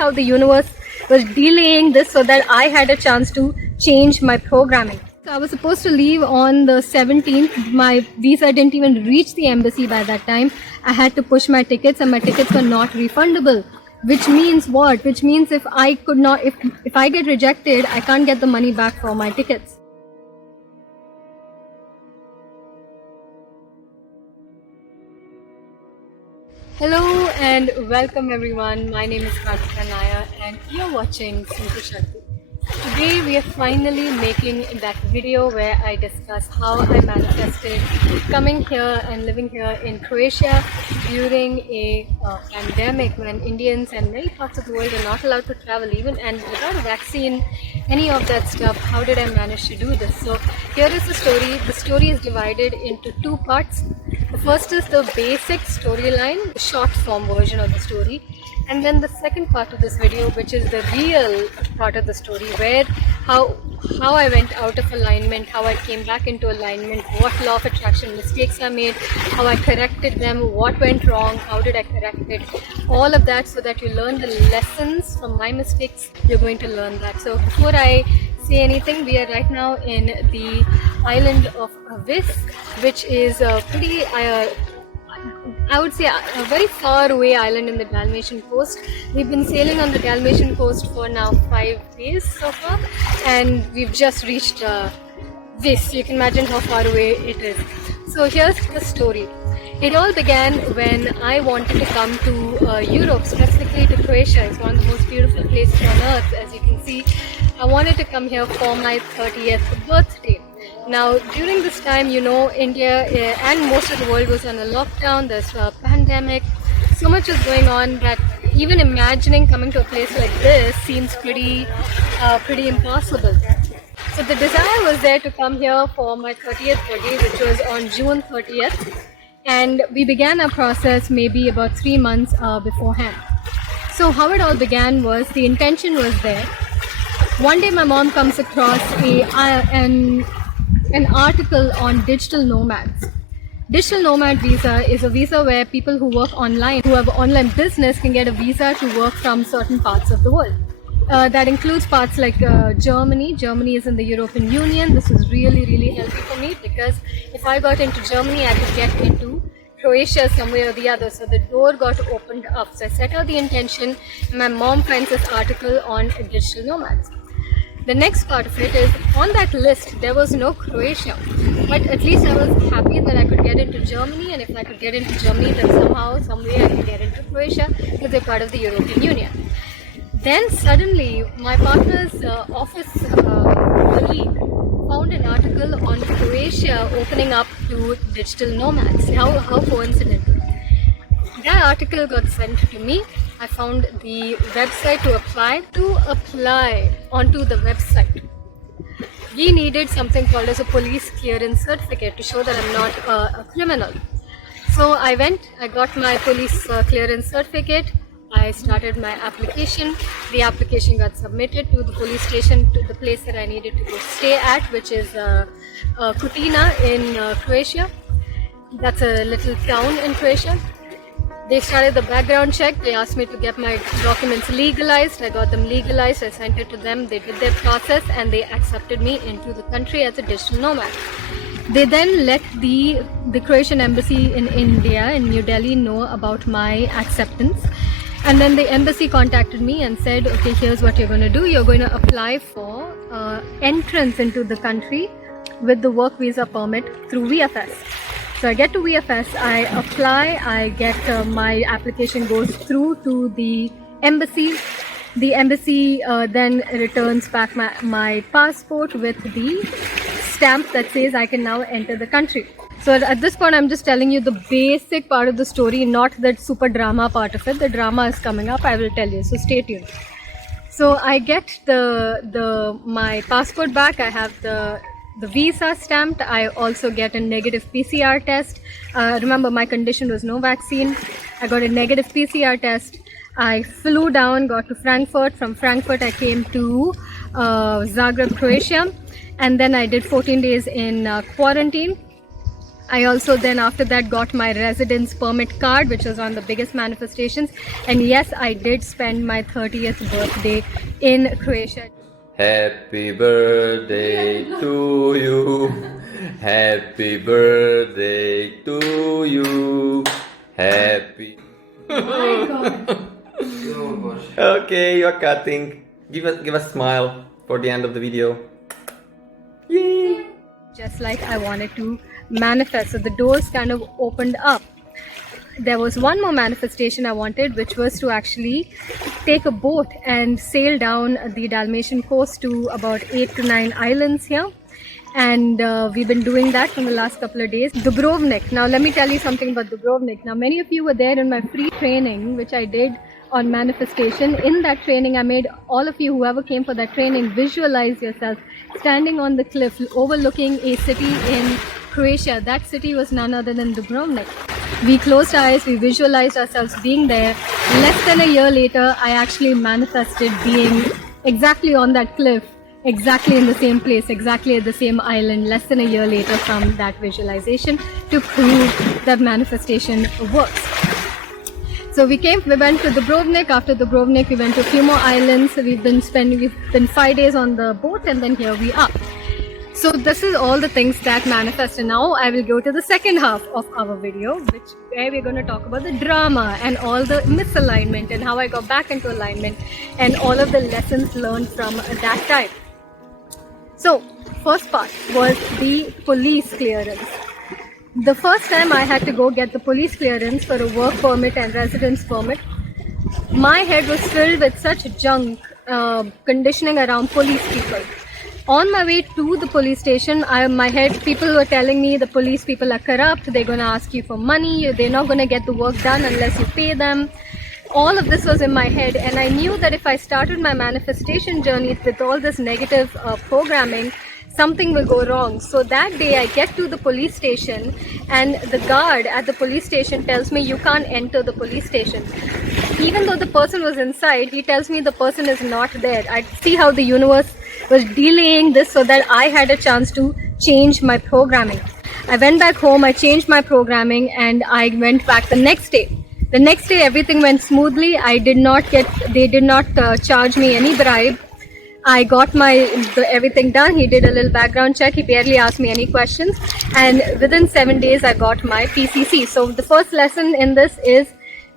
how the universe was delaying this so that I had a chance to change my programming. So I was supposed to leave on the 17th. My visa didn't even reach the embassy by that time. I had to push my tickets and my tickets were not refundable. Which means what? Which means if I get rejected, I can't get the money back for my tickets. Hello and welcome everyone. My name is Kartika Naya and you're watching Simple Shakti. Today we are finally making that video where I discuss how I manifested coming here and living here in Croatia during a pandemic when Indians and many parts of the world are not allowed to travel even, and without a vaccine, any of that stuff. How did I manage to do this? So here is the story. The story is divided into two parts. The first is the basic storyline, the short form version of the story. And then the second part of this video, which is the real part of the story, where how I went out of alignment, how I came back into alignment, what law of attraction mistakes I made, how I corrected them, what went wrong, how did I correct it, all of that, so that you learn the lessons from my mistakes. You're going to learn that. So before I say anything, we are right now in the island of Vis, which is a pretty I would say a very far away island in the Dalmatian coast. We've been sailing on the Dalmatian coast for now 5 days so far, and we've just reached Vis. You can imagine how far away it is. So here's the story. It all began when I wanted to come to Europe, specifically to Croatia. It's one of the most beautiful places on earth, as you can see. I wanted to come here for my 30th birthday. Now, during this time, you know, India and most of the world was on a lockdown. There's a pandemic. So much is going on that even imagining coming to a place like this seems pretty impossible. So the desire was there to come here for my 30th birthday, which was on June 30th. And we began our process maybe about 3 months beforehand. So how it all began was the intention was there. One day my mom comes across an article on digital nomads. Digital nomad visa is a visa where people who work online, who have online business, can get a visa to work from certain parts of the world. That includes parts like Germany. Germany is in the European Union. This was really helpful for me because if I got into Germany, I could get into Croatia some way or the other. So the door got opened up. So I set out the intention, and my mom finds this article on digital nomads. The next part of it is, on that list there was no Croatia, but at least I was happy that I could get into Germany, and if I could get into Germany, then somehow, some way I could get into Croatia because they're part of the European Union. Then suddenly my partner's office colleague found an article on Croatia opening up to digital nomads. How coincidental. That article got sent to me. I found the website to apply. To apply onto the website, we needed something called as a police clearance certificate to show that I'm not a criminal. So I got my police clearance certificate. I started my application. The application got submitted to the police station, to the place that I needed to go stay at, which is Kutina in Croatia. That's a little town in Croatia. They started the background check. They asked me to get my documents legalized. I got them legalized. I sent it to them. They did their process and they accepted me into the country as a digital nomad. They then let the Croatian embassy in India, in New Delhi, know about my acceptance. And then the embassy contacted me and said, okay, here's what you're going to do. You're going to apply for entrance into the country with the work visa permit through VFS. So I get to VFS, I apply, I get my application goes through to the embassy. The embassy then returns back my passport with the stamp that says I can now enter the country. So at this point, I'm just telling you the basic part of the story, not that super drama part of it. The drama is coming up, I will tell you, so stay tuned. So I get my passport back, I have the visa stamped. I also get a negative PCR test. Remember, my condition was no vaccine. I got a negative PCR test. I flew down, got to Frankfurt. From Frankfurt, I came to Zagreb, Croatia. And then I did 14 days in quarantine. I also then after that got my residence permit card, which was one of the biggest manifestations. And yes, I did spend my 30th birthday in Croatia. Happy birthday to you. Happy birthday to you. Happy. My God. Okay, you are cutting. Give a smile for the end of the video. Yay! Just like I wanted to manifest. So the doors kind of opened up. There was one more manifestation I wanted, which was to actually take a boat and sail down the Dalmatian coast to about 8 to 9 islands here. And we've been doing that for the last couple of days. Dubrovnik. Now let me tell you something about Dubrovnik. Now many of you were there in my free training, which I did on manifestation. In that training, I made all of you, whoever came for that training, visualize yourself standing on the cliff overlooking a city in Croatia. That city was none other than Dubrovnik. We closed our eyes, we visualized ourselves being there. Less than a year later, I actually manifested being exactly on that cliff, exactly in the same place, exactly at the same island, less than a year later from that visualization, to prove that manifestation works. So we went to Dubrovnik. After Dubrovnik, we went to a few more islands. We've been 5 days on the boat, and then here we are. So this is all the things that manifest. And now I will go to the second half of our video, where we're going to talk about the drama and all the misalignment and how I got back into alignment and all of the lessons learned from that time. So first part was the police clearance. The first time I had to go get the police clearance for a work permit and residence permit, my head was filled with such junk conditioning around police people. On my way to the police station, people were telling me the police people are corrupt, they're going to ask you for money, they're not going to get the work done unless you pay them. All of this was in my head, and I knew that if I started my manifestation journey with all this negative programming, something will go wrong. So that day I get to the police station, and the guard at the police station tells me you can't enter the police station. Even though the person was inside, he tells me the person is not there. I see how the universe was delaying this so that I had a chance to change my programming. I went back home, I changed my programming, and I went back the next day. The next day everything went smoothly. They did not charge me any bribe. I got everything done. He did a little background check. He barely asked me any questions. And within 7 days, I got my PCC. So the first lesson in this is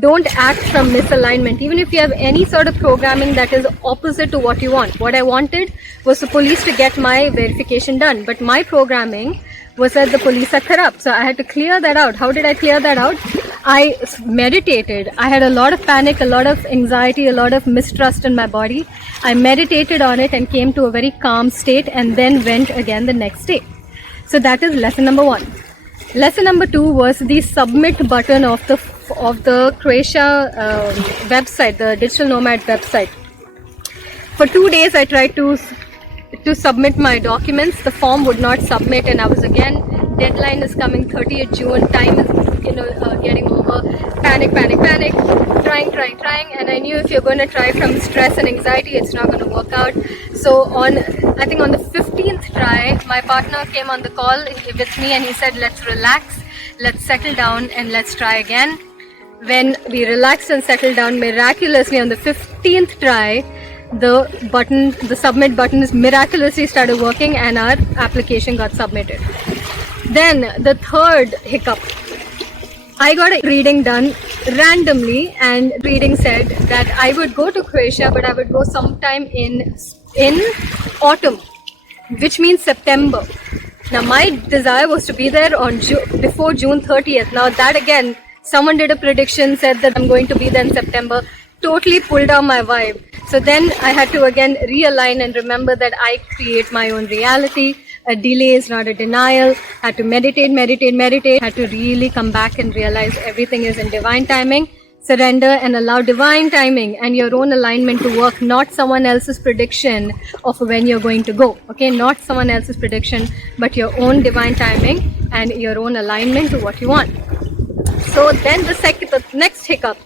don't act from misalignment. Even if you have any sort of programming that is opposite to what you want. What I wanted was the police to get my verification done. But my programming was that the police are corrupt. So I had to clear that out. How did I clear that out? I meditated. I had a lot of panic, a lot of anxiety, a lot of mistrust in my body. I meditated on it and came to a very calm state, and then went again the next day. So that is lesson number 1. Lesson number 2 was the submit button of the Croatia website, the Digital Nomad website. For 2 days I tried to submit my documents. The form would not submit, and I was again, deadline is coming 30th June, time is getting over, panic, trying, and I knew if you're going to try from stress and anxiety, it's not going to work out. So I think on the 15th try, my partner came on the call with me and he said, let's relax, let's settle down, and let's try again. When we relaxed and settled down, miraculously on the 15th try, the submit button miraculously started working, and our application got submitted. Then the third hiccup, I got a reading done randomly, and reading said that I would go to Croatia, but I would go sometime in autumn, which means September. Now my desire was to be there on before June 30th. Now that again, someone did a prediction, said that I'm going to be there in September, totally pulled down my vibe. So then I had to again realign and remember that I create my own reality. A delay is not a denial. Had to meditate, had to really come back and realize everything is in divine timing. Surrender and allow divine timing and your own alignment to work, not someone else's prediction of when you're going to go. Okay, not someone else's prediction, but your own divine timing and your own alignment to what you want. So then the next hiccup,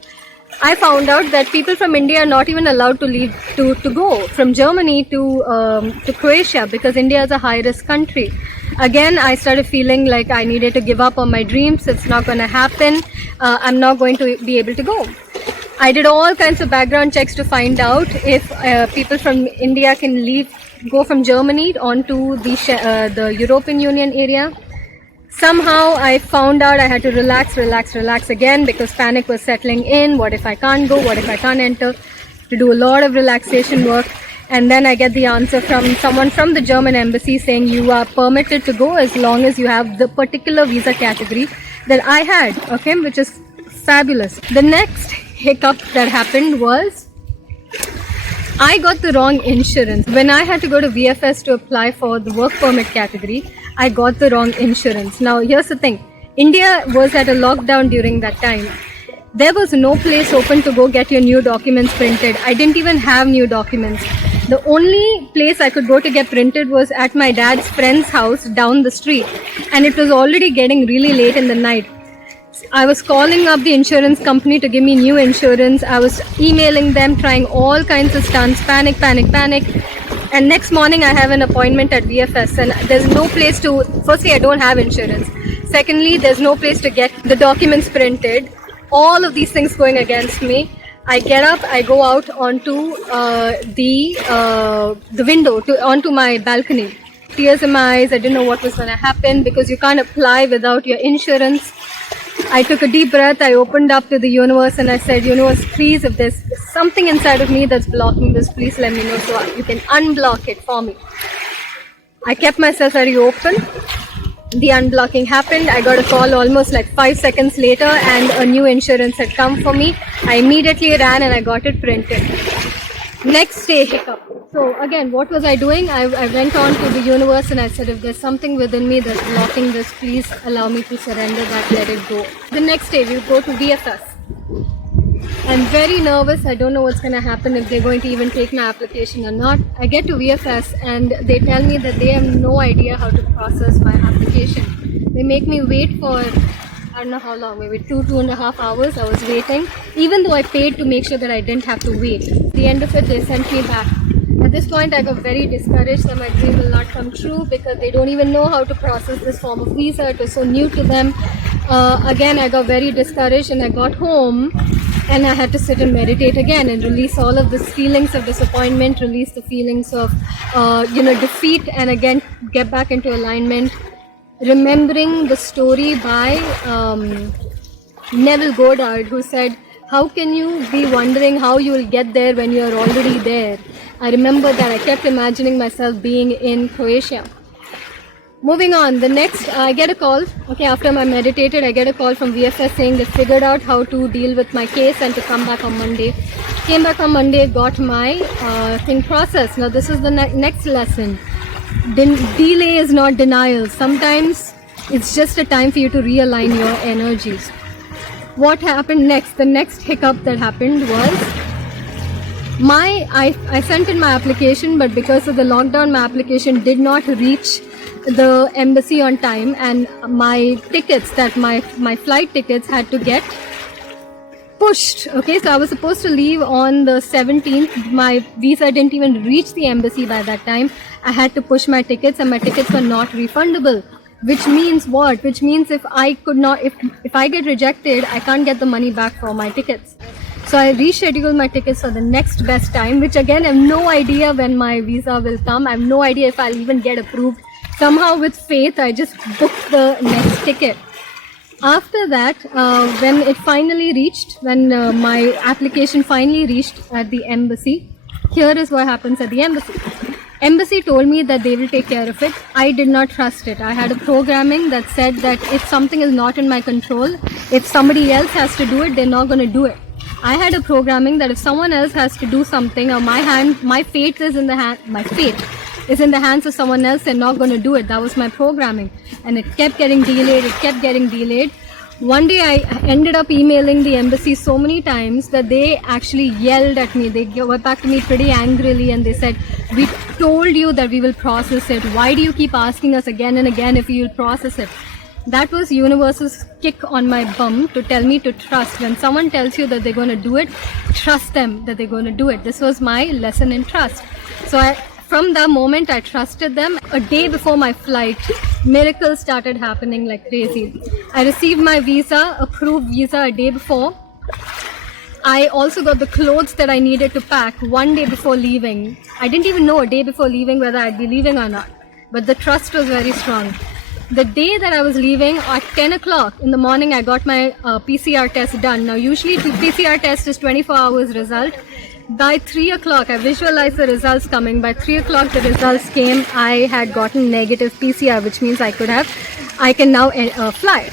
I found out that people from India are not even allowed to leave to go from Germany to Croatia because India is a high risk country. Again, I started feeling like I needed to give up on my dreams. It's not going to happen. I'm not going to be able to go. I did all kinds of background checks to find out if people from India can go from Germany onto the European Union area. Somehow I found out I had to relax again because panic was settling in. What if I can't go? What if I can't enter? To do a lot of relaxation work. And then I get the answer from someone from the German embassy saying you are permitted to go as long as you have the particular visa category that I had, okay, which is fabulous. The next hiccup that happened was I got the wrong insurance. When I had to go to VFS to apply for the work permit category, I got the wrong insurance. Now, here's the thing. India was at a lockdown during that time. There was no place open to go get your new documents printed. I didn't even have new documents. The only place I could go to get printed was at my dad's friend's house down the street. And it was already getting really late in the night. I was calling up the insurance company to give me new insurance. I was emailing them, trying all kinds of stunts, panic. And next morning I have an appointment at VFS and there's no place to, firstly I don't have insurance. Secondly, there's no place to get the documents printed. All of these things going against me. I get up, I go out onto the window, onto my balcony. Tears in my eyes, I didn't know what was going to happen because you can't apply without your insurance. I took a deep breath, I opened up to the universe and I said, universe, please, if there's something inside of me that's blocking this, please let me know so you can unblock it for me. I kept myself very open. The unblocking happened. I got a call almost like 5 seconds later and a new insurance had come for me. I immediately ran and I got it printed. Next day, hiccup. So again, what was I doing? I went on to the universe and I said, if there's something within me that's blocking this, please allow me to surrender that, let it go. The next day, we go to VFS. I'm very nervous. I don't know what's going to happen, if they're going to even take my application or not. I get to VFS and they tell me that they have no idea how to process my application. They make me wait for, I don't know how long, maybe 2.5 hours. I was waiting, even though I paid to make sure that I didn't have to wait. At the end of it, they sent me back. At this point, I got very discouraged that my dream will not come true because they don't even know how to process this form of visa. It was so new to them. Again, I got very discouraged and I got home and I had to sit and meditate again and release all of these feelings of disappointment, release the feelings of, defeat, and again, get back into alignment. Remembering the story by Neville Goddard, who said, how can you be wondering how you will get there when you are already there? I remember that. I kept imagining myself being in Croatia. Moving on, the next, I get a call. Okay, after I meditated, I get a call from VFS saying they figured out how to deal with my case and to come back on Monday. Came back on Monday, got my thing processed. Now this is the next lesson. Delay is not denial. Sometimes it's just a time for you to realign your energies. What happened next? The next hiccup that happened was I sent in my application, but because of the lockdown, my application did not reach the embassy on time, and my tickets, my flight tickets had to get pushed. Okay, so I was supposed to leave on the 17th. My visa didn't even reach the embassy by that time. I had to push my tickets and my tickets were not refundable. Which means what? Which means if I get rejected, I can't get the money back for my tickets. So I rescheduled my tickets for the next best time, which again, I have no idea when my visa will come. I have no idea if I'll even get approved. Somehow with faith, I just booked the next ticket. After that, when it finally reached, when my application finally reached at the embassy, here is what happens at the embassy. Embassy told me that they will take care of it. I did not trust it. I had a programming that said that if something is not in my control, if somebody else has to do it, they're not going to do it. I had a programming that if someone else has to do something, or my fate is in the hands of someone else, they're not going to do it. That was my programming. And it kept getting delayed. One day I ended up emailing the embassy so many times that they actually yelled at me. They got back to me pretty angrily and they said, we told you that we will process it. Why do you keep asking us again and again if we will process it? That was universe's kick on my bum to tell me to trust. When someone tells you that they're going to do it, trust them that they're going to do it. This was my lesson in trust. So from the moment I trusted them, a day before my flight, miracles started happening like crazy. I received my visa, approved visa, a day before. I also got the clothes that I needed to pack one day before leaving. I didn't even know a day before leaving whether I'd be leaving or not. But the trust was very strong. The day that I was leaving, at 10 o'clock in the morning, I got my PCR test done. Now, usually the PCR test is 24 hours result. By 3 o'clock, I visualized the results coming. By 3 o'clock, the results came. I had gotten negative PCR, which means I can now fly.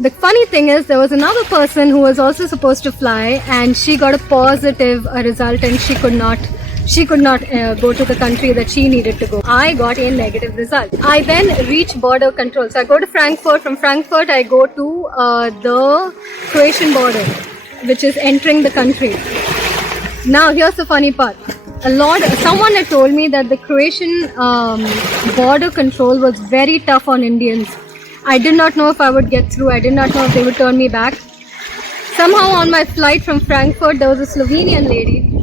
The funny thing is, there was another person who was also supposed to fly, and she got a positive result, and she could not go to the country that she needed to go. I got a negative result. I then reached border control. So I go to Frankfurt. From Frankfurt, I go to the Croatian border, which is entering the country. Now, here's the funny part. Someone had told me that the Croatian border control was very tough on Indians. I did not know if I would get through. I did not know if they would turn me back. Somehow on my flight from Frankfurt, there was a Slovenian lady.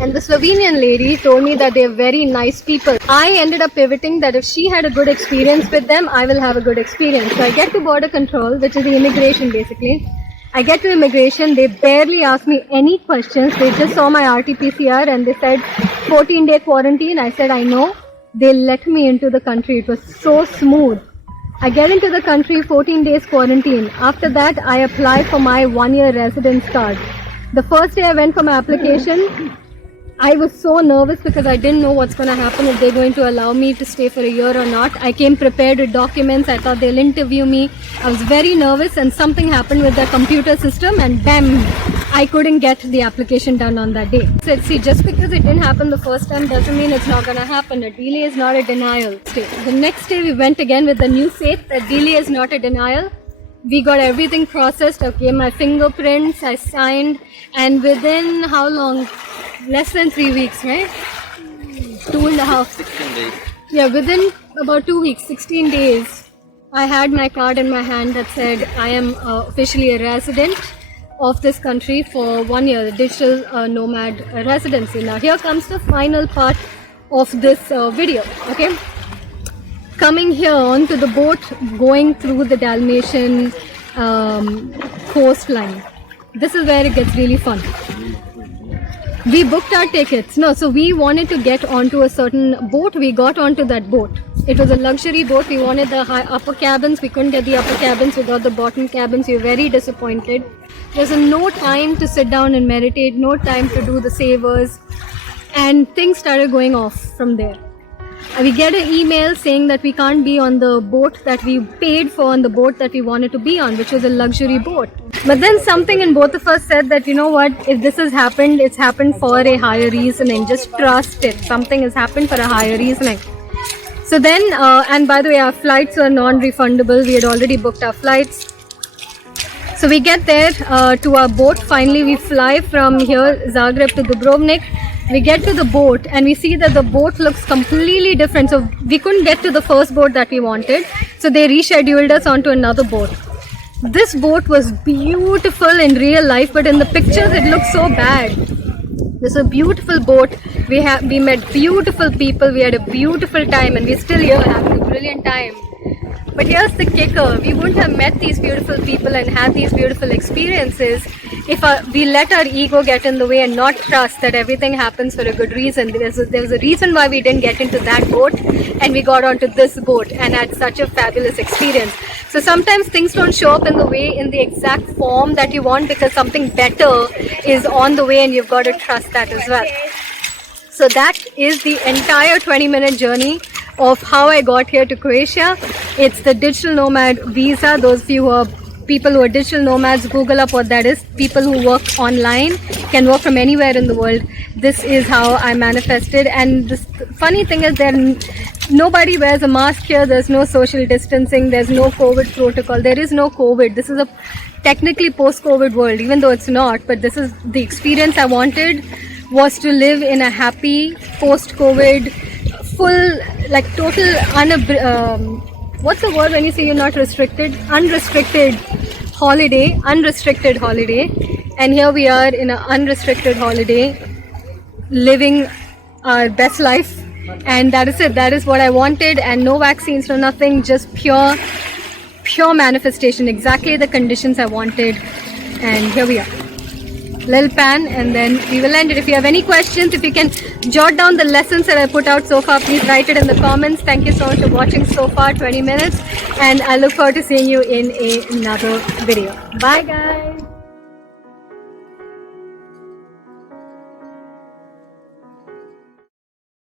And the Slovenian lady told me that they are very nice people. I ended up pivoting that if she had a good experience with them, I will have a good experience. So I get to border control, which is the immigration basically. I get to immigration, they barely asked me any questions. They just saw my RT-PCR and they said 14-day quarantine. I said, I know. They let me into the country. It was so smooth. I get into the country, 14 days quarantine. After that, I apply for my 1-year residence card. The first day I went for my application, I was so nervous because I didn't know what's going to happen, if they're going to allow me to stay for a year or not. I came prepared with documents. I thought they'll interview me. I was very nervous and something happened with the computer system and bam, I couldn't get the application done on that day. So see, just because it didn't happen the first time doesn't mean it's not going to happen. A delay is not a denial. The next day we went again with the new faith that delay is not a denial. We got everything processed. Okay, my fingerprints, I signed, and within how long? Less than 3 weeks, right? 2.5. 16 days. Yeah, within about 2 weeks, 16 days, I had my card in my hand that said I am officially a resident of this country for 1 year, the digital nomad residency. Now here comes the final part of this video, okay? Coming here onto the boat, going through the Dalmatian coastline. This is where it gets really fun. We booked our tickets. No, so we wanted to get onto a certain boat. We got onto that boat. It was a luxury boat. We wanted the upper cabins. We couldn't get the upper cabins. We got the bottom cabins. We were very disappointed. There's no time to sit down and meditate, no time to do the savers. And things started going off from there. We get an email saying that we can't be on the boat that we paid for, on the boat that we wanted to be on, which was a luxury boat. But then something in both of us said that, you know what, if this has happened, it's happened for a higher reasoning. Just trust it. Something has happened for a higher reasoning. So then, and by the way, our flights were non-refundable. We had already booked our flights. So we get there to our boat. Finally, we fly from here, Zagreb to Dubrovnik. We get to the boat and we see that the boat looks completely different. So we couldn't get to the first boat that we wanted. So they rescheduled us onto another boat. This boat was beautiful in real life, but in the pictures it looked so bad. This is a beautiful boat. We met beautiful people. We had a beautiful time and we're still here having a brilliant time. But here's the kicker. We wouldn't have met these beautiful people and had these beautiful experiences if we let our ego get in the way and not trust that everything happens for a good reason. There was a reason why we didn't get into that boat and we got onto this boat and had such a fabulous experience. So sometimes things don't show up in the exact form that you want because something better is on the way and you've got to trust that as well. So that is the entire 20-minute journey of how I got here to Croatia. It's the digital nomad visa. Those of you who are people who are digital nomads, Google up what that is. People who work online can work from anywhere in the world. This is how I manifested. And the funny thing is nobody wears a mask here. There's no social distancing. There's no COVID protocol. There is no COVID. This is a technically post-COVID world, even though it's not. But this is the experience I wanted, was to live in a happy post-COVID, full, like total what's the word when you say you're not restricted? Unrestricted holiday. Unrestricted holiday. And here we are in an unrestricted holiday, living our best life. And that is it. That is what I wanted. And no vaccines, no nothing, just pure manifestation. Exactly the conditions I wanted. And here we are. Little pan, and then we will end it. If you have any questions, if you can jot down the lessons that I put out so far, please write it in the comments. Thank you so much for watching so far, 20 minutes. And I look forward to seeing you in another video. Bye guys.